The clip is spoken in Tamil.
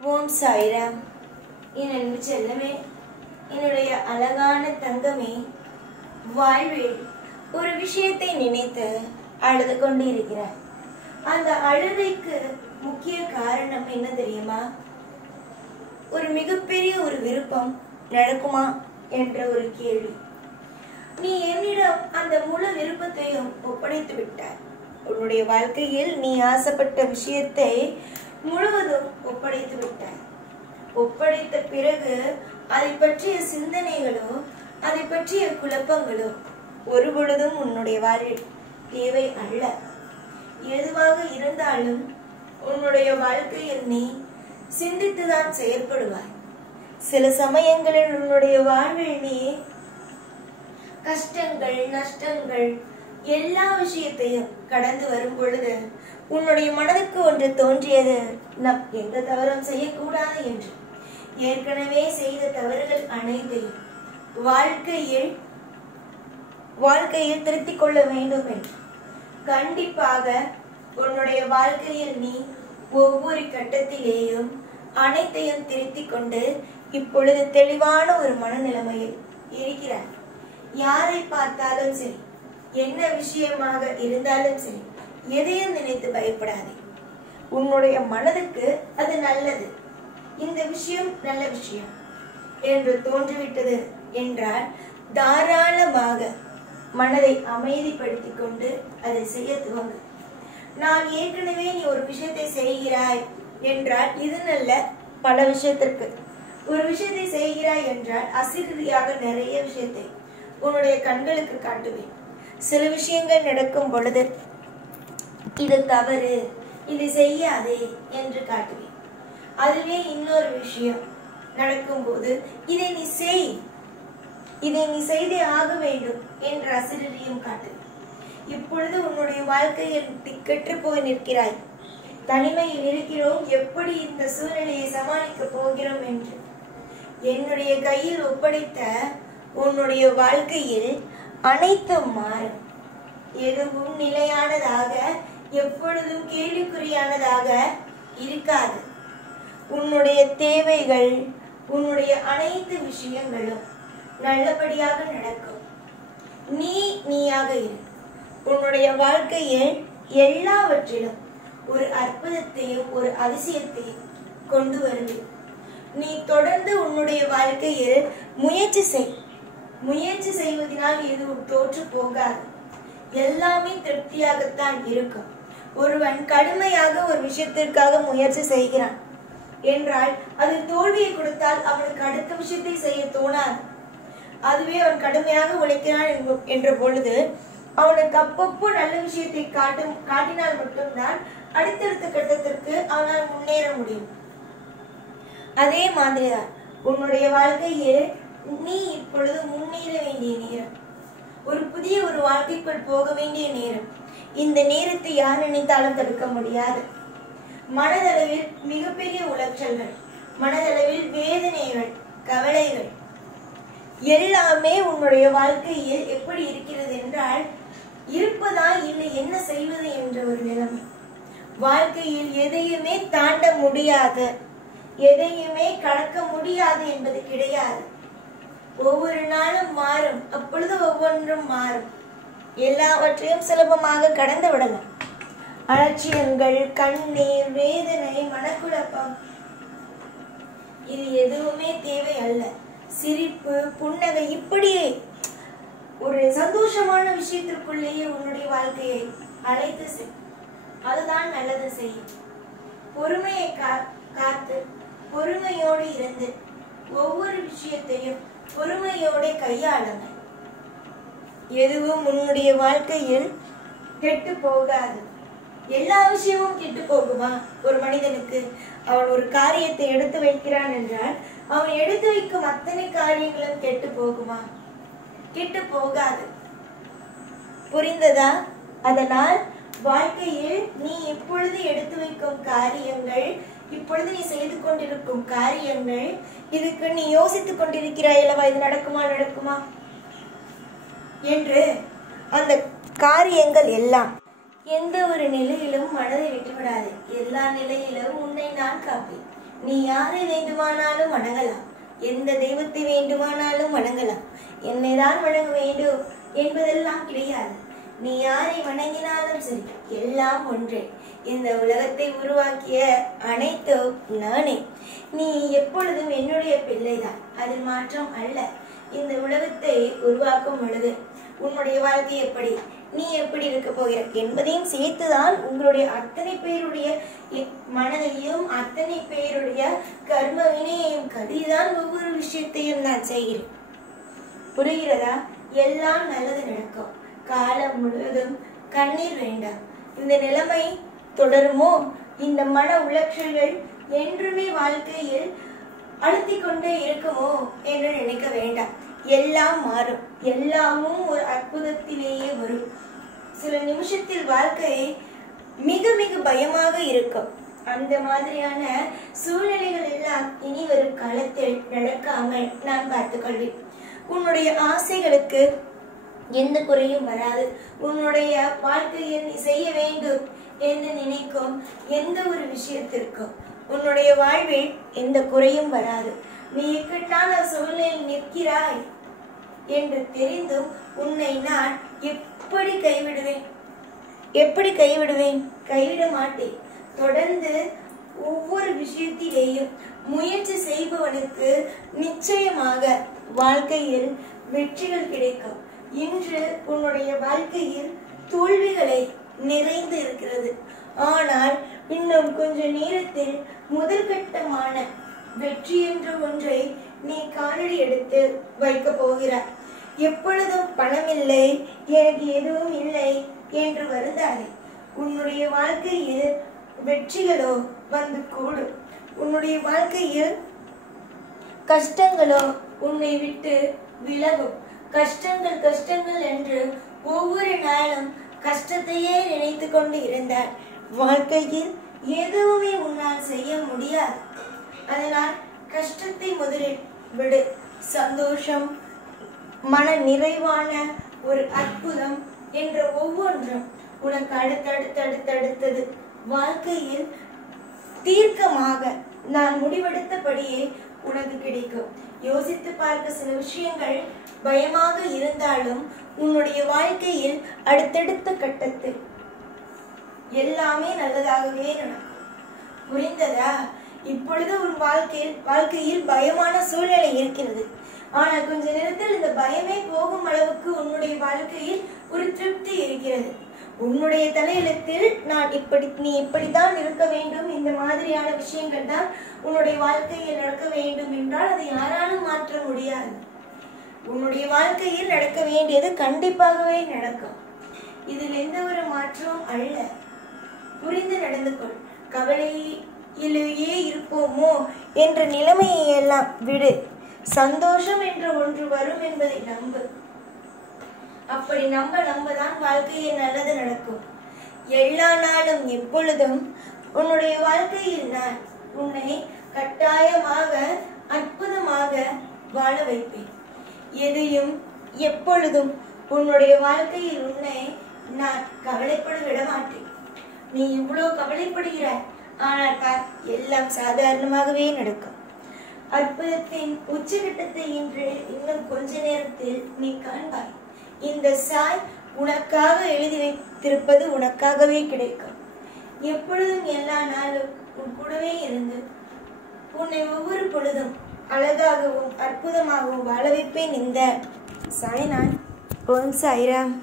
ஓம் சாய்ராம். என் அன்பு செல்லமே, என்னுடைய அழகான தங்கமே, வாழ்வில் ஒரு விஷயத்தை நினைத்து அழுது கொண்டு இருக்கிறார். அந்த அழுகைக்கு முக்கிய காரணம் என்ன தெரியுமா? ஒரு மிகப்பெரிய ஒரு விருப்பம் நடக்குமா என்ற ஒரு கேள்வி. நீ என்னிடம் அந்த முழு விருப்பத்தையும் ஒப்படைத்து விட்டாய். உன்னுடைய வாழ்க்கையில் நீ ஆசைப்பட்ட விஷயத்தை முழுவதும் ஒப்படைத்து விட்டாய். ஒப்படைத்த பிறகு அதை பற்றிய சிந்தனைகளோ அதை பற்றிய குழப்பங்களோ ஒரு பொழுதும் உன்னுடைய வாழ்வில் தேவை அல்ல. எதுவாக இருந்தாலும் உன்னுடைய வாழ்க்கையில் நீ சிந்தித்துதான் செயல்படுவாய். சில சமயங்களில் உன்னுடைய வாழ்வில் நீ கஷ்டங்கள், நஷ்டங்கள் எல்லா விஷயத்தையும் கடந்து வரும் பொழுது உன்னுடைய மனதுக்கு ஒன்று தோன்றியது, நாம் எந்த தவறும் செய்யக்கூடாது என்று. ஏற்கனவே செய்த தவறுகள் அனைத்தையும் வாழ்க்கையில் திருத்திக் கொள்ள வேண்டும் என்று. கண்டிப்பாக உன்னுடைய வாழ்க்கையில் நீ ஒவ்வொரு கட்டத்திலேயும் அனைத்தையும் திருத்திக் கொண்டு இப்பொழுது தெளிவான ஒரு மனநிலைமையில் இருக்கிறார். யாரை பார்த்தாலும் சரி, என்ன விஷயமாக இருந்தாலும் சரி, எதையும் நினைத்து பயப்படாதே. உன்னுடைய மனதுக்கு அது நல்லது, இந்த விஷயம் நல்ல விஷயம் என்று தோன்றிவிட்டது என்றால் தாராளமாக மனதை அமைதிப்படுத்திக் கொண்டு அதை செய்ய துவங்கு. நான் ஏற்கனவே நீ ஒரு விஷயத்தை செய்கிறாய் என்றால் இது நல்ல. பல விஷயத்திற்கு ஒரு விஷயத்தை செய்கிறாய் என்றால் அசிரியாக நிறைய விஷயத்தை உன்னுடைய கண்களுக்கு காட்டுவேன். சில விஷயங்கள் நடக்கும் பொழுது இது தவறு, இது செய்யாதே என்று காட்டுவேன். அதுவே இன்னொரு விஷயம் நடக்கும் போது இதை நீ செய், இதை நீ செய்தே ஆக வேண்டும் என்ற அசிரியம் காட்டுவேன். இப்பொழுது உன்னுடைய வாழ்க்கையில் திக்கற்று போய் நிற்கிறாய். தனிமையில் இருக்கிறோம், எப்படி இந்த சூழ்நிலையை சமாளிக்க போகிறோம் என்று. என்னுடைய கையில் ஒப்படைத்த உன்னுடைய வாழ்க்கையில் அனைத்தும் மாறும். எதுவும் நிலையானதாக, எப்பொழுதும் கேள்விக்குறியானதாக இருக்காது. உன்னுடைய தேவைகள், உன்னுடைய அனைத்து விஷயங்களும் நல்லபடியாக நடக்கும். நீயாக இரு. உன்னுடைய வாழ்க்கையில் எல்லாவற்றிலும் ஒரு அற்புதத்தையும் ஒரு அதிசயத்தையும் கொண்டு வருவேன். நீ தொடர்ந்து உன்னுடைய வாழ்க்கையில் முயற்சி செய். முயற்சி செய்வதனால் எதுவும் தோற்று போகாது. எல்லாமே திருப்தியாகத்தான் இருக்கும். ஒருவன் கடுமையாக ஒரு விஷயத்திற்காக முயற்சி செய்கிறான் என்றால் அது தோல்வியை கொடுத்தால் அவனுக்கு அடுத்த விஷயத்தை செய்ய தோணாது. அதுவே அவன் கடுமையாக உழைக்கிறான் என்ற பொழுது அவனுக்கு அப்பப்போ நல்ல விஷயத்தை காட்டினால் மட்டும்தான் அடுத்தடுத்த கட்டத்திற்கு அவனால் முன்னேற முடியும். அதே மாதிரிதான் உன்னுடைய வாழ்க்கையில் நீ இப்பொழுது முன்னேற வேண்டிய நேரம், ஒரு புதிய ஒரு வாழ்க்கைக்குள் போக வேண்டிய நேரம். இந்த நேரத்தை யார் நினைத்தாலும் தடுக்க முடியாது. மனதளவில் மிகப்பெரிய உளைச்சல்கள், மனதளவில் வேதனைகள், கவலைகள் எல்லாமே உன்னுடைய வாழ்க்கையில் எப்படி இருக்கிறது என்றால் இருப்பதா இல்லை என்ன செய்வது என்ற ஒரு நிலைமை. வாழ்க்கையில் எதையுமே தாண்ட முடியாது, எதையுமே கடக்க முடியாது என்பது கிடையாது. ஒவ்வொரு நாளும் மாறும், அப்பொழுது ஒவ்வொன்றும் மாறும். எல்லாவற்றையும் சுலபமாக கடந்து விடலாம். அலட்சியங்கள், கண்ணீர், வேதனை, மனக்குழப்பம் இது எதுவுமே தேவை அல்ல. சிரிப்பு, புன்னகை, இப்படியே ஒரு சந்தோஷமான விஷயத்திற்குள்ளேயே உன்னுடைய வாழ்க்கையை அழைத்து செய். அதுதான் நல்லது செய்யும். பொறுமையை காத்து பொறுமையோடு இருந்து ஒவ்வொரு விஷயத்தையும் பொறுமையோடு கையாளுங்கள். எதுவும் உன்னுடைய வாழ்க்கையில் கெட்டு போகாது. எல்லா விஷயமும் கெட்டு போகுமா? ஒரு மனிதனுக்கு அவன் ஒரு காரியத்தை எடுத்து வைக்கிறான் என்றால் அவன் எடுத்து வைக்கும் அத்தனை காரியங்களும் கெட்டு போகுமா? கெட்டு போகாது. புரிந்ததா? அதனால் வாழ்க்கையில் நீ இப்பொழுது எடுத்து வைக்கும் காரியங்கள், இப்பொழுது நீ செய்து கொண்டிருக்கும் காரியங்கள், இதுக்கு நீ யோசித்துக் கொண்டிருக்கிறாய் அல்லவா, இது நடக்குமா என்று. அந்த காரியங்கள் எல்லாம் எந்த ஒரு நிலையிலும் மனதை விட்டுவிடாது. எல்லா நிலையிலும் உன்னை நான் காப்பேன். நீ யாரை வேண்டுமானாலும் வணங்கலாம், எந்த தெய்வத்தை வேண்டுமானாலும் வணங்கலாம், என்னைதான் வணங்க வேண்டும் என்பதெல்லாம் கிடையாது. நீ யாரை வணங்கினாலும் சரி, எல்லாம் ஒன்றே. இந்த உலகத்தை உருவாக்கிய அனைத்தும் நானே. நீ எப்பொழுதும் என்னுடைய பிள்ளைதான், அதில் மாற்றம் அல்ல. இந்த உலகத்தை உருவாக்கும் பொழுது உன்னுடைய வாழ்க்கை எப்படி, நீ எப்படி இருக்க போகிறாய் என்பதையும் சேர்த்துதான் உங்களுடைய அத்தனை பேருடைய மனதையும் அத்தனை பேருடைய கர்ம வினையையும் கருதிதான் ஒவ்வொரு விஷயத்தையும் நான் செய்கிறேன். புரிகிறதா? எல்லாம் நல்லது நடக்கும். காலம் முழுவதும் கண்ணீர் வேண்டாம். இந்த நிலைமை தொடருமோ, இந்த மன உளைச்சல்கள் என்றுமே வாழ்க்கையில் அழுத்திக் கொண்டே இருக்குமோ என்று நினைக்க வேண்டாம். எல்லாம் மாறும். எல்லாமும் ஒரு அற்புதத்திலேயே வரும். சில நிமிஷத்தில் வாழ்க்கை மிக மிக பயமாக இருக்கும். அந்த மாதிரியான சூழ்நிலைகள் எல்லாம் இனி வரும் காலத்தில் நடக்காமல் நான் பார்த்துக்கொள்வேன். உன்னுடைய ஆசைகளுக்கு எந்த குறையும் வராது. உன்னுடைய வாழ்க்கையில் நீ செய்ய வேண்டும் என்று நினைக்கும் எந்த ஒரு விஷயத்திற்கும் உன்னுடைய வாழ்வில் எந்த குறையும் வராது. நீ இக்கட்டான சூழ்நிலையில் நிற்கிறாய் என்று தெரிந்தும் உன்னை நான் எப்படி கைவிடுவேன்? எப்படி கைவிடுவேன்? கைவிட மாட்டேன். தொடர்ந்து ஒவ்வொரு விஷயத்திலேயும் முயற்சி செய்பவனுக்கு நிச்சயமாக வாழ்க்கையில் வெற்றிகள் கிடைக்கும். இன்று உன்னுடைய வாழ்க்கையில் தோல்விகளை நிறைந்து இருக்கிறது. ஆனால் இன்னும் கொஞ்ச நேரத்தில் முதல் கட்டமான வெற்றி என்ற ஒன்றை நீ காலடி எடுத்து வைக்க போகிறாய். எப்பொழுதும் பணம் இல்லை, எனக்கு எதுவும் இல்லை என்று வருந்தாதே. உன்னுடைய வாழ்க்கையில் வெற்றிகளோ வந்து கூடும். உன்னுடைய வாழ்க்கையில் கஷ்டங்களோ உன்னை விட்டு விலகும். கஷ்டங்கள் கஷ்டங்கள் என்று ஒவ்வொரு நாளும் கஷ்டத்தையே நினைத்து கொண்டு இருந்தால் வாழ்க்கையில் எதுவுமே உன்னால் செய்ய முடியாது. அதனால் கஷ்டத்தை முதலில் விடு. சந்தோஷம், மன நிறைவான ஒரு அற்புதம் என்ற ஒவ்வொன்றும் உனக்கு அடுத்தடுத்தடுத்தடுத்தது வாழ்க்கையில் தீர்க்கமாக நான் முடிவெடுத்தபடியே உனக்கு கிடைக்கும். யோசித்து பார்க்க சில விஷயங்கள் பயமாக இருந்தாலும் உன்னுடைய வாழ்க்கையில் அடுத்தடுத்த கட்டத்தில் எல்லாமே நல்லதாகவே நடக்கும். புரிந்ததா? இப்பொழுது உன் வாழ்க்கையில் பயமான சூழ்நிலை இருக்கிறது. ஆனால் கொஞ்ச நேரத்தில் இந்த பயமே போகும் அளவுக்கு உன்னுடைய வாழ்க்கையில் ஒரு திருப்தி இருக்கிறது. உன்னுடைய தலையெழுத்தில் நீ இப்படித்தான் இருக்க வேண்டும், இந்த மாதிரியான விஷயங்கள் தான் உன்னுடைய வாழ்க்கையில் நடக்க வேண்டும் என்றால் அதை யாராலும் மாற்ற முடியாது. உன்னுடைய வாழ்க்கையில் நடக்க வேண்டியது கண்டிப்பாகவே நடக்கும். இதில் எந்த ஒரு மாற்றமும் அல்ல. புரிந்து நடந்து கொள். கவலையிலேயே இருப்போமோ என்ற நிலைமையை எல்லாம் விடு. சந்தோஷம் என்ற ஒன்று வரும் என்பதை நம்பு. அப்படி நம்பதான் வாழ்க்கையில் நல்லது நடக்கும். எல்லா நாளும் எப்பொழுதும் உன்னுடைய வாழ்க்கையில் நான் உன்னை கட்டாயமாக அற்புதமாக வாழ வைப்பேன். எதையும் எப்பொழுதும் உன்னுடைய வாழ்க்கையில் உன்னை நான் கவலைப்பட விட மாட்டேன். நீ இவ்வளவு கவலைப்படுகிறாய், ஆனால் பார், எல்லாம் சாதாரணமாகவே நடக்கும். அற்புதத்தின் உச்சகட்டத்தை இன்று இன்னும் கொஞ்ச நேரத்தில் நீ காண்பாய். இந்த சாய் உனக்காக எழுதி வைத்திருப்பது உனக்காகவே கிடைக்கும். எப்பொழுதும் எல்லா நாளும் உன் கூடவே இருந்து உன்னை ஒவ்வொரு பொழுதும் அழகாகவும் அற்புதமாகவும் வாழ வைப்பேன். இந்த சாய்நாள். ஓம் சாய்ராம்.